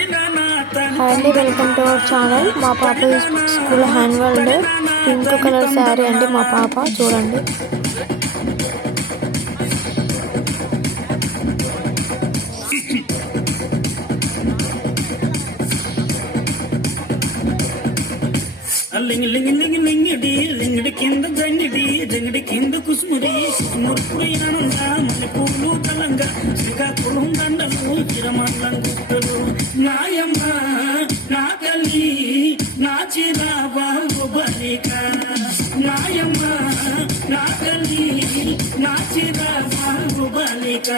Hi అండి, welcome to our channel. మా పాప school annual day pink colour sari అండి. మా పాప చూడండి. లింగి లింగి లింగి లింగిడి లింగిడి కింద జంగిడి జంగిడి కింద కుసుముడి మురుపుడు ఆనంద మన పూలు తలంగా శ్రీకాకుళం దండలు చిరమల్లం గుట్టలు నాయమ్మ నా తల్లి నా చిరాబాబు బలిక నాయమ్మ నా తల్లి నా చిరాబాబు బలిక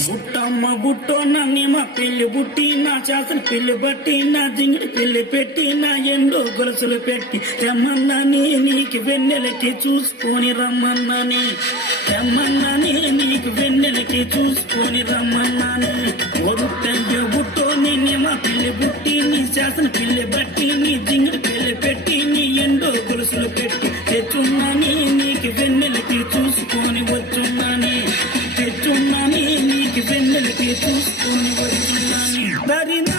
బుట్టమ్మ బుట్టో నన్ను మా పెళ్లి బుట్టి నా చేతలు పెళ్లి బట్టి నా దింగిడి పెళ్లి పెట్టి నా ఎండో గొలుసులు పెట్టి రమ్మన్నాని నీకు వెన్నెలకి చూసుకొని రమ్మన్నాని రమ్మన్నాని నీకు వెన్నెలకి చూసుకొని రమ్మన్నాని ఒరుట్టయ్యో బుట్టో నిన్ను మా పెళ్లి బుట్టి నీ చేతలు పెళ్లి బట్టి నీ దింగిడి పెళ్లి పెట్టి నీ ఎండో గొలుసులు పెట్టి తెచ్చున్నాని నీకు వెన్నెలకి చూసుకొని వచ్చున్నాని తెచ్చున్నాని నీకు వెన్నెలకి చూసుకొని వచ్చున్నాని దరినా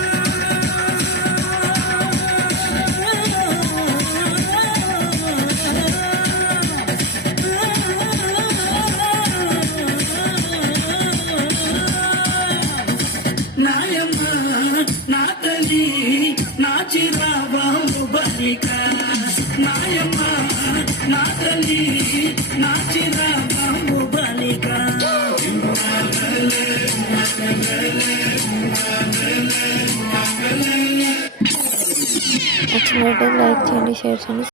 నాయమ్మ నా తల్లి నా చిరాబాబు బలిక నాయమ్మ నా తల్లి నా చిరాబాబు బలిక నచ్చినట్లయితే లైక్ చేయండి, షేర్ చేయండి.